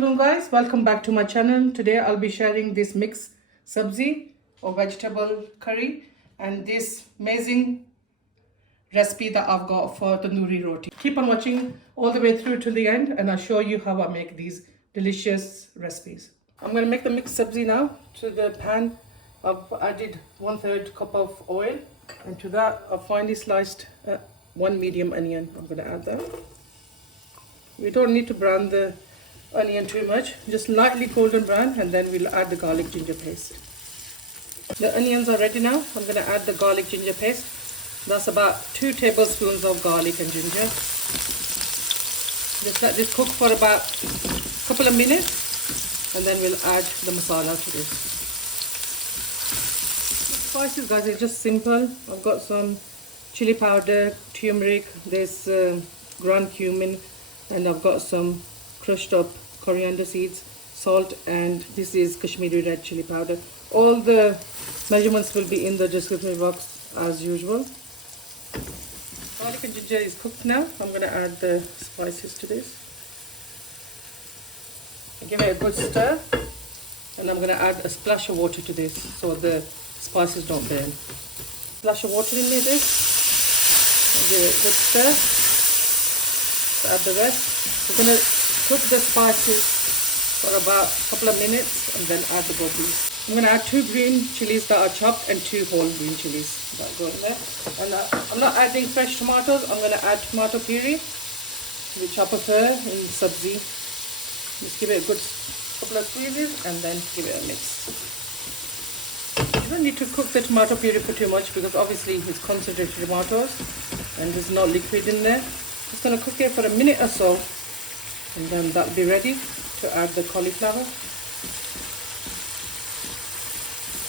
Hello guys, welcome back to my channel. Today I'll be sharing this mixed sabzi or vegetable curry and this amazing recipe that I've got for tandoori roti. Keep on watching all the way through to the end and I'll show you how I make these delicious recipes. I'm going to make the mixed sabzi now. To the pan I've added 1/3 cup of oil and to that I've finely sliced one medium onion. I'm going to add that. We don't need to brown the onion too much, just lightly golden brown, and then we'll add the garlic ginger paste. The onions are ready now. I'm going to add the garlic ginger paste. That's about 2 tablespoons of garlic and ginger. Just let this cook for about a couple of minutes and then we'll add the masala to this. The spices guys is just simple. I've got some chili powder, turmeric, there's ground cumin, and I've got some crushed up coriander seeds, salt, and this is Kashmiri red chili powder. All the measurements will be in the description box as usual. Garlic and ginger is cooked now. I'm going to add the spices to this. Give it a good stir, and I'm going to add a splash of water to this so the spices don't burn. Splash of water in this. Give it a good stir. Add the rest. We're going to cook the spices for about a couple of minutes and then add the gobi. I'm going to add 2 green chilies that are chopped and 2 whole green chilies that go in there. And I'm not adding fresh tomatoes. I'm going to add tomato puree, which I prefer in sabzi. Just give it a good couple of squeezes and then give it a mix. You don't need to cook the tomato puree for too much because obviously it's concentrated tomatoes and there's no liquid in there. Just going to cook it for a minute or so and then that'll be ready to add the cauliflower.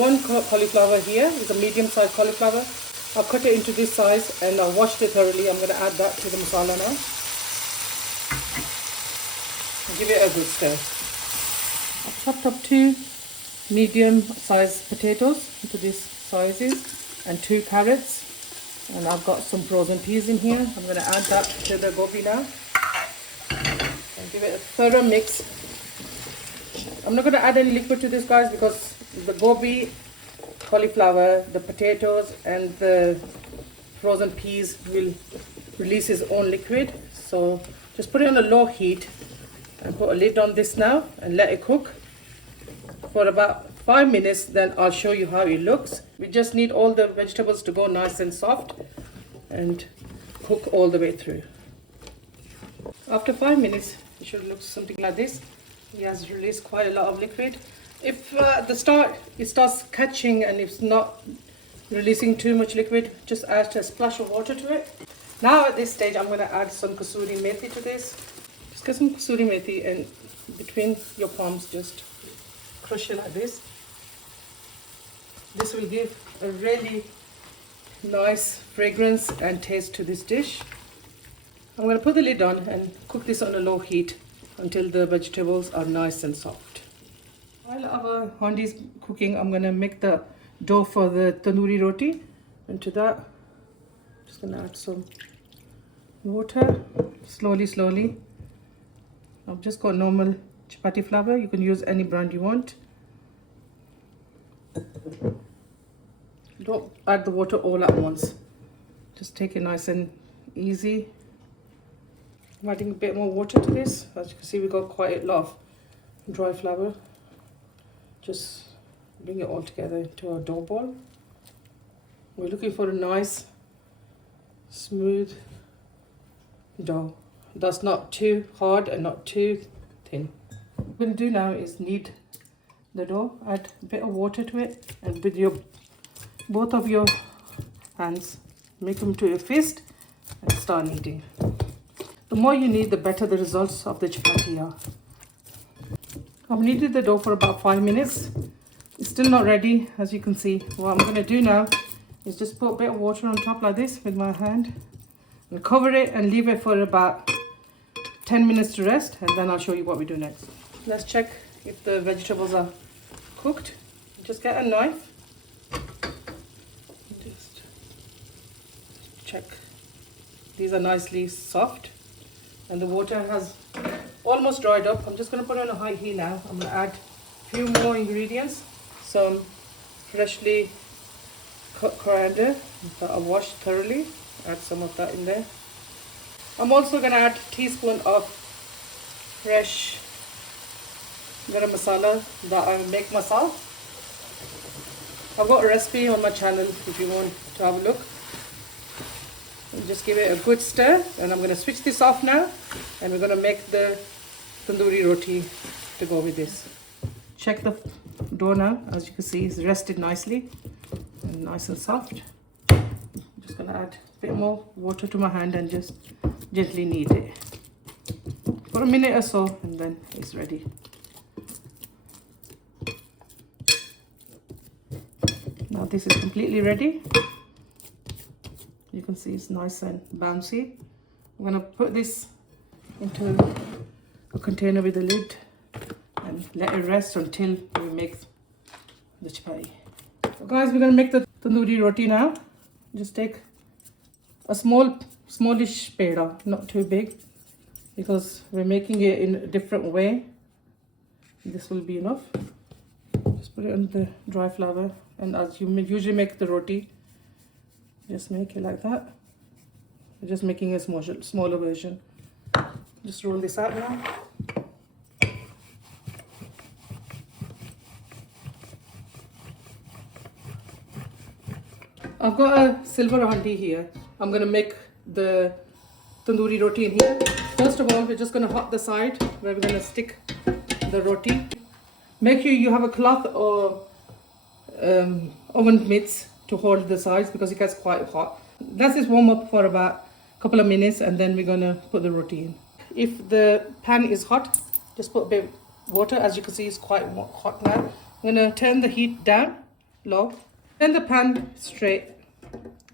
One cauliflower here is a medium-sized cauliflower. I'll cut it into this size and I've washed it thoroughly. I'm going to add that to the masala now. Give it a good stir. I've chopped up 2 medium-sized potatoes into these sizes and 2 carrots. And I've got some frozen peas in here. I'm going to add that to the gobi now. And give it a thorough mix. I'm not going to add any liquid to this guys because the gobi, cauliflower, the potatoes and the frozen peas will release its own liquid. So just put it on a low heat and put a lid on this now and let it cook for about 5 minutes. Then I'll show you how it looks. We just need all the vegetables to go nice and soft and cook all the way through. After 5 minutes it should look something like this. It has released quite a lot of liquid. If at the start it starts catching and it's not releasing too much liquid, just add a splash of water to it. Now at this stage I'm going to add some Kasuri methi to this. Just get some Kasuri methi and between your palms just crush it like this. This will give a really nice fragrance and taste to this dish. I'm going to put the lid on and cook this on a low heat until the vegetables are nice and soft. While our handi is cooking, I'm going to make the dough for the tandoori roti. And to that, I'm just going to add some water, slowly. I've just got normal chapati flour. You can use any brand you want. Don't add the water all at once. Just take it nice and easy. I'm adding a bit more water to this. As you can see, we got quite a lot of dry flour. Just bring it all together into a dough ball. We're looking for a nice, smooth dough. That's not too hard and not too thin. What we're going to do now is knead the dough. Add a bit of water to it and with both of your hands, make them to a fist and start kneading. The more you knead, the better the results of the chapati are. I've kneaded the dough for about 5 minutes. It's still not ready, as you can see. What I'm going to do now is just put a bit of water on top like this with my hand and cover it and leave it for about 10 minutes to rest, and then I'll show you what we do next. Let's check if the vegetables are cooked. Just get a knife. Just check. These are nicely soft and the water has almost dried up. I'm just going to put it on a high heat now. I'm going to add a few more ingredients. Some freshly cut coriander that I washed thoroughly. Add some of that in there. I'm also going to add a teaspoon of fresh garam masala that I make myself. I've got a recipe on my channel if you want to have a look. And just give it a good stir, and I'm going to switch this off now, and we're going to make the tandoori roti to go with this. Check the dough now. As you can see, it's rested nicely and nice and soft. I'm just going to add a bit more water to my hand and just gently knead it for a minute or so, and then it's ready. Now this is completely ready. You can see it's nice and bouncy. I'm going to put this into a container with a lid and let it rest until we make the chapati. So guys, we're going to make the tandoori roti now. Just take a smallish peda, not too big, because we're making it in a different way. This will be enough. Just put it on the dry flour, and as you usually make the roti, just make it like that. We're just making a smaller version. Just roll this out now. I've got a silver handi here. I'm going to make the tandoori roti in here. First of all, we're just going to hot the side where we're going to stick the roti. Make sure you have a cloth or oven mitts to hold the sides because it gets quite hot. Let this warm up for about a couple of minutes, and then we're going to put the roti in. If the pan is hot, just put a bit of water. As you can see, it's quite hot now. I'm going to turn the heat down low. Turn the pan straight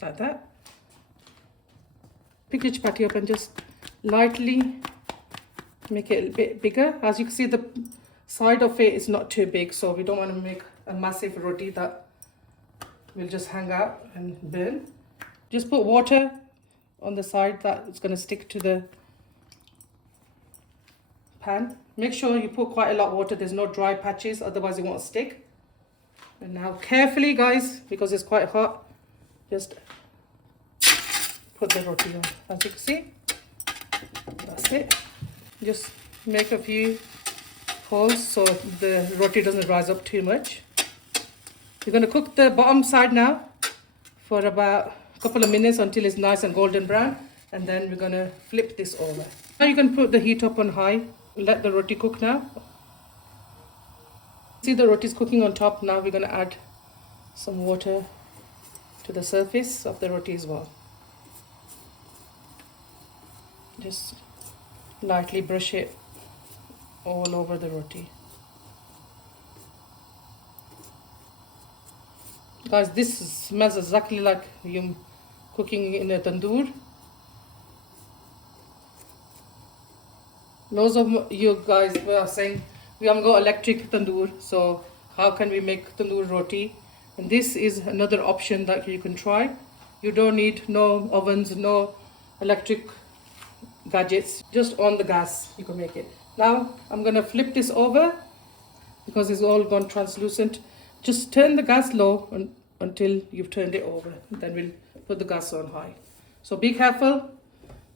like that. Pick your chapati up and just lightly make it a bit bigger. As you can see, the side of it is not too big, so we don't want to make a massive roti that will just hang out and burn. Just put water on the side that is going to stick to the pan. Make sure you put quite a lot of water. There's no dry patches, otherwise it won't stick. And now carefully, guys, because it's quite hot, just put the roti on. As you can see, that's it. Just make a few holes so the roti doesn't rise up too much. We're going to cook the bottom side now for about a couple of minutes until it's nice and golden brown, and then we're going to flip this over. Now you can put the heat up on high. Let the roti cook now. See, the roti is cooking on top. Now we're going to add some water to the surface of the roti as well. Just lightly brush it all over the roti. Guys, this smells exactly like you cooking in a tandoor. Lots of you guys were saying we haven't got electric tandoor, so how can we make tandoor roti? And this is another option that you can try. You don't need no ovens, no electric gadgets, just on the gas you can make it. Now I'm gonna flip this over because it's all gone translucent. Just turn the gas low until you've turned it over. Then we'll put the gas on high. So be careful.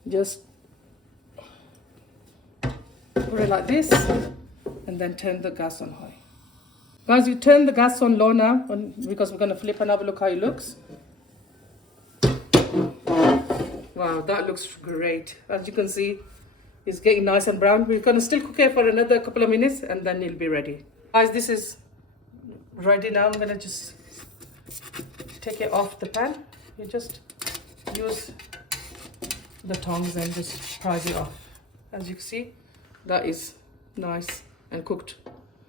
Just put it like this and then turn the gas on high. Guys, you turn the gas on low now because we're going to flip and have a look how it looks. Wow, that looks great. As you can see, it's getting nice and brown. We're going to still cook it for another couple of minutes and then it'll be ready. Guys, this is ready now. I'm going to just take it off the pan. You just use the tongs and just prise it off. As you can see, that is nice and cooked.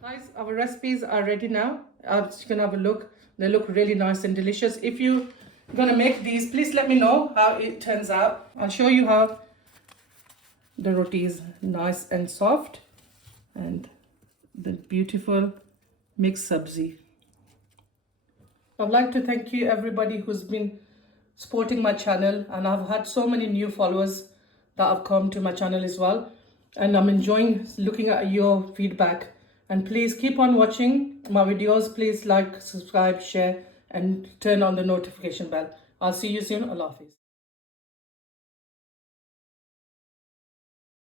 Guys, our recipes are ready now. As you can have a look, they look really nice and delicious. If you're gonna make these, please let me know how it turns out. I'll show you how the roti is nice and soft and the beautiful mixed sabzi. I'd like to thank you everybody who's been supporting my channel, and I've had so many new followers that have come to my channel as well. and I'm enjoying looking at your feedback. And please keep on watching my videos. Please like, subscribe, share, and turn on the notification bell. I'll see you soon. Allah Hafiz.